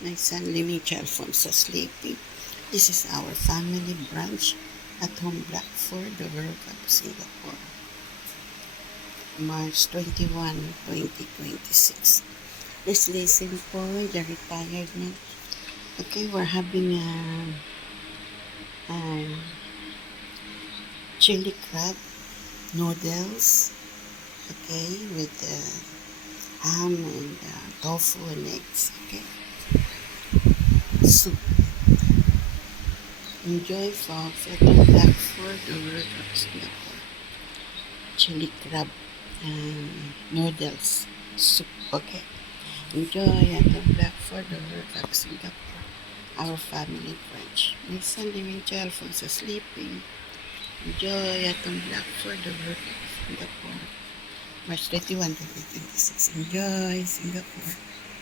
My son living child from sa sleeping. This is our family brunch at Home Blackford, the World Cup, Singapore. March 21, 2026. Let's listen po the retirement. Okay, we're having a chili crab noodles. Okay, with ham and tofu and eggs. Okay, soup. Enjoy folks at Home Blackford, the World Cup, Singapore. Chili crab noodles soup. Okay. Enjoy at the Blackford over Cup, Singapore. Our family brunch. My son living child from sa sleeping. Enjoy at the Blackford over Cup, Singapore. March 21, 2026. Enjoy Singapore.